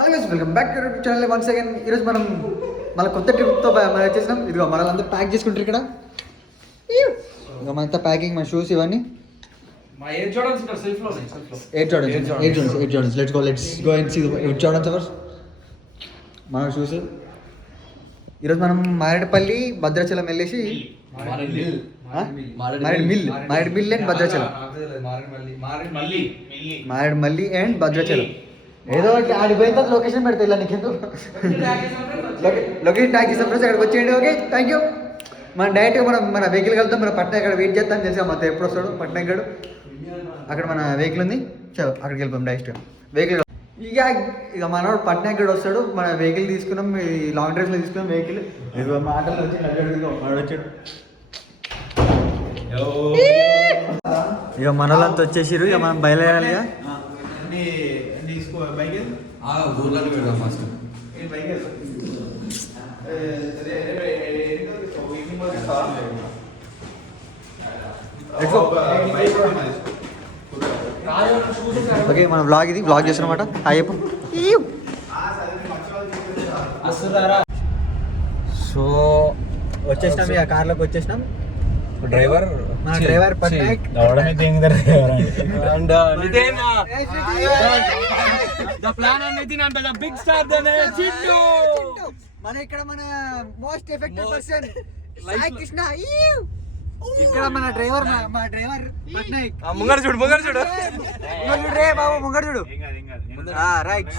Hi guys, welcome back to channel once again. ఈరోజు మనం మన కొత్త ట్రిప్తో మనం వచ్చేసినాం. ఇదిగో మనల్ని ప్యాక్ చేసుకుంటారు ఇక్కడ. ఇక మనంతా ప్యాకింగ్, మన షూస్ ఇవన్నీ. Air Jordans. Let's go and see air Jordans ours. మన షూస్. ఈరోజు మనం మారేడుపల్లి, భద్రాచలం వెళ్ళేసి మారేడుమిల్ అండ్ భద్రాచలం. మారేడుమల్లి అండ్ భద్రాచలం ఏదో ఒకటి ఆడిపోయిన తర్వాత లొకేషన్ పెడతా. ఇలా నీకెందుకు లొకేషన్ ట్యాగ్ చేస్తాం ఫ్రెండ్స్, అక్కడికి వచ్చేయండి. Okay, thank you. మనం డైరెక్ట్గా మన వెహికల్ వెళ్తాం. మన పట్నం అక్కడ వెయిట్ చేస్తాను తెలుసా, మొత్తం ఎప్పుడు వస్తాడు పట్నం గడు. అక్కడ మన వెహికల్ ఉంది, చలో అక్కడికి వెళ్ళిపోయాం డైరెక్ట్ వెహికల్. ఇక మనోడు పట్నం గడు వస్తాడు. మన వెహికల్ తీసుకున్నాం, ఈ లాంగ్ డ్రైవ్లో తీసుకున్నాం వెహికల్. మాటలు వచ్చాడు. ఇక మనోళ్ళంతా వచ్చేసిరు. ఇక మనం బయలుదేరాలి. ఓకే, మన బ్లాగ్ ఇది బ్లాగ్ చేస్తున్నమాట. అయ్యప్ప సో వచ్చేసినాం, ఇక కార్లోకి వచ్చేసినాం. Driver Patnaik and the plan on Nitin and the big star Chintu. మన ఇక్కడ మన most effective person Sai Krishna. ఇక్కడ మన డ్రైవర్ పట్నాయక్. ముంగడు చూడు రే బాబు, ముంగడు చూడు. రైట్,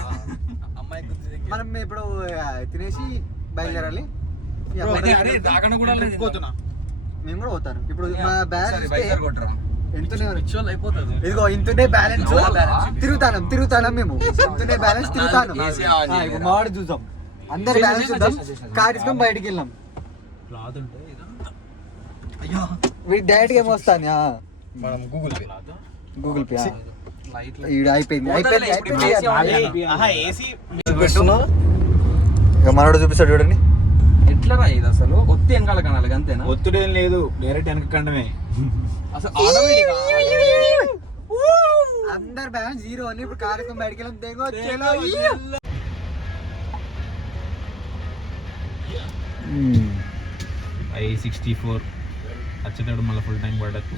మనం ఇప్పుడు తినేసి బయలుదేరాలి. మేము కూడా పోతాను ఇప్పుడు. మా బ్యాలెన్స్ ఇదిగో ఇంతనే బ్యాలెన్స్. తిరుగుతాను మేము. ఇంతనే బ్యాలెన్స్ తిరుగుతాను. మావాడు చూద్దాం, అందరు బ్యాలెన్స్ చూద్దాం. కార్ తీసుకొని బయటికి వెళ్ళాం. వీడి డైరెక్ట్ ఏమో వస్తాను. గూగుల్ పే అయిపోయింది. మనోడు చూపిస్తాడు చూడండి. ఎట్లా రా ఇది అసలు? ఒత్తి వెనకాల కనాలి అంతేనా? ఒత్తిడేం లేదు, డైరెక్ట్ వెనక కండమే. అసలు అందరు బ్యాలెన్స్ జీరో అని ఇప్పుడు కార్యక్రమం బయటికి వెళ్ళాం. I-64 వచ్చేటప్పుడు మళ్ళీ ఫుల్ టైం పడచ్చు.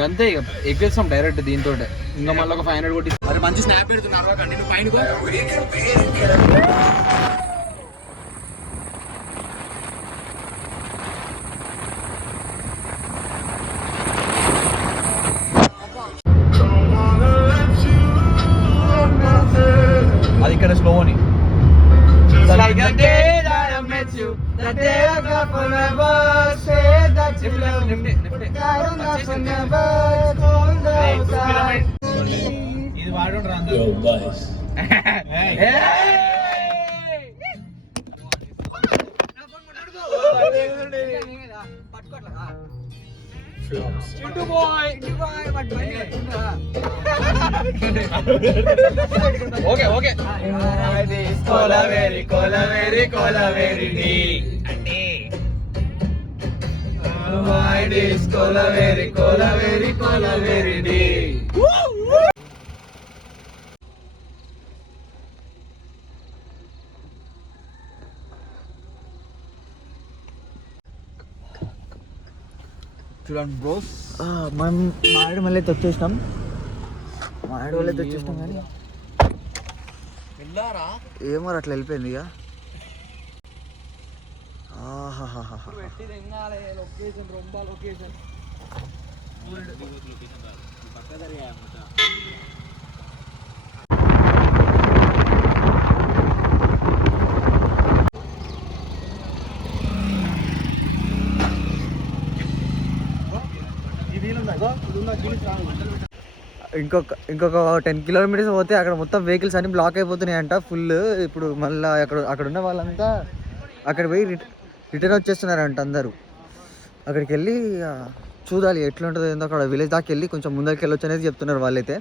గంతే ఇక ఎక్కేస్తాం డైరెక్ట్ దీంతో. ఇంకా మళ్ళీ ఒక 500 కొట్టి మరి మంచి స్నాప్ పెడుతున్నారు. కంటిన్యూ పైన అది ఇక్కడ స్లో అని. ఇది వాడు ఓకే చూడండి బ్రోస్, మనం మారేడుమల్లి వచ్చేసినాం. కానీ ఏమో అట్లా వెళ్ళిపోయింది. ఇక ఇంకొక 10 కిలోమీటర్స్ పోతే అక్కడ మొత్తం వెహికల్స్ అన్ని బ్లాక్ అయిపోతున్నాయంట ఫుల్. ఇప్పుడు మళ్ళీ అక్కడ ఉన్న వాళ్ళంతా అక్కడ పోయి రిటర్న్ వచ్చేస్తున్నారంట అందరూ. అక్కడికి వెళ్ళి చూడాలి ఎట్లా ఉంటుందో ఏందో. అక్కడ విలేజ్ దాకా వెళ్ళి కొంచెం ముందరికి వెళ్ళొచ్చు అనేది చెప్తున్నారు వాళ్ళైతే.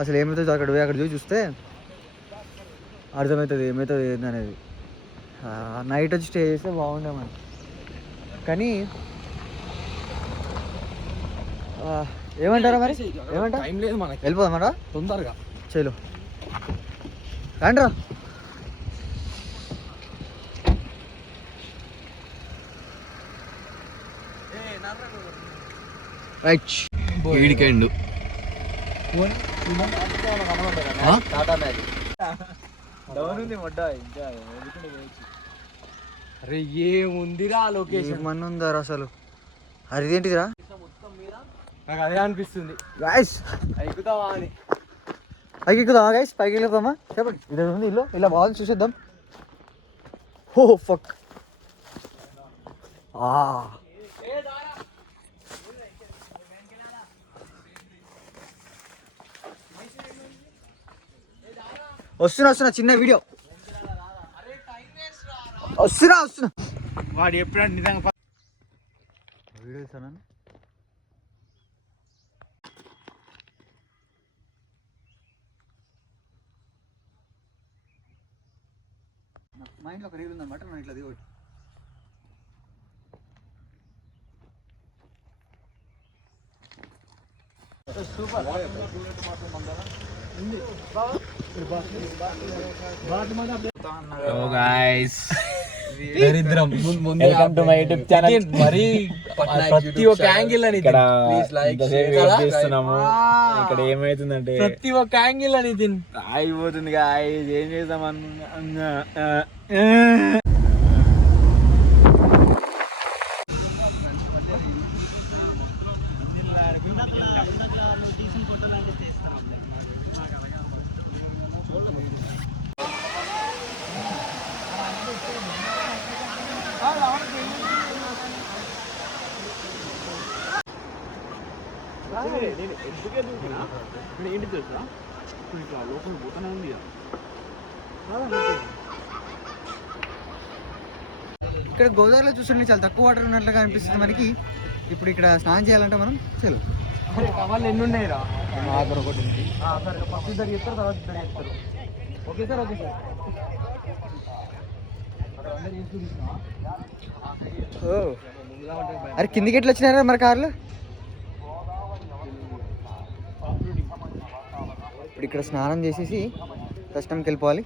అసలు ఏమవుతుందో అక్కడ పోయి అక్కడ చూస్తే అర్థమవుతుంది ఏమవుతుంది ఏందనేది. నైట్ వచ్చి స్టే చేస్తే బాగుండే మనం. కానీ ఏమంటారా మరి? ఏమంటారా? టైం లేదు మనకి, వెళ్ళిపోదామరా తొందరగా. చలో రండి రా. రైట్ వీడికెండ్ టాటా మ్యాజిక్. అరే ఏముందిరా లొకేషన్ ఏమన్నా ఉందారా అసలు? అదేంటిదిరా? నాకు అదే అనిపిస్తుంది. గైస్ ఎక్కుతావా అని. పైకి ఎక్కుదామా గైస్? పైకి వెళ్దామా? చెప్పండి. ఇలా ఉంది ఇల్లు, ఇలా బాగుంది, చూసేద్దాం. ఓ ఫక్. వస్తున్నా చిన్న వీడియో. వస్తున్నా వాడు ఎప్పుడంటే నిజంగా వీడియో ఇస్తాను. మా ఇంట్లో ఒక రీల్ ఉందన్నమాట, మనం ఇట్లా దిగొచ్చు. హలో గైస్, దరిద్రం. Welcome to my YouTube channel. మరి ప్రతి ఒక్క యాంగిల్ అని ఇక్కడ చేస్తున్నాము. ఇక్కడ ఏమైతుందంటే ప్రతి ఒక్క యాంగిల్ అని అయిపోతుంది గాయ్స్. ఏం చేద్దాం ఏంటి తెలుసా, ఇట్లా లోపల పోతానే ఉంది. ఇక్కడ గోదావరిలో చూస్తుంటే చాలా తక్కువ వాటర్ ఉన్నట్లుగా అనిపిస్తుంది మనకి. ఇప్పుడు ఇక్కడ స్నానం చేయాలంటే మనం చల్ వాళ్ళు ఎన్ని ఉన్నాయిరా? ఆఖరి ఒకటి ఉంది. సరే ఫస్ట్ ఇద్దరు చెప్తారు, తర్వాత ఇద్దరు చెప్తారు. Okay sir, okay sir. అరే కిందికి ఎట్లా వచ్చినారా మరి కార్లు? ఇప్పుడు ఇక్కడ స్నానం చేసేసి కష్టంకి వెళ్ళిపోవాలి.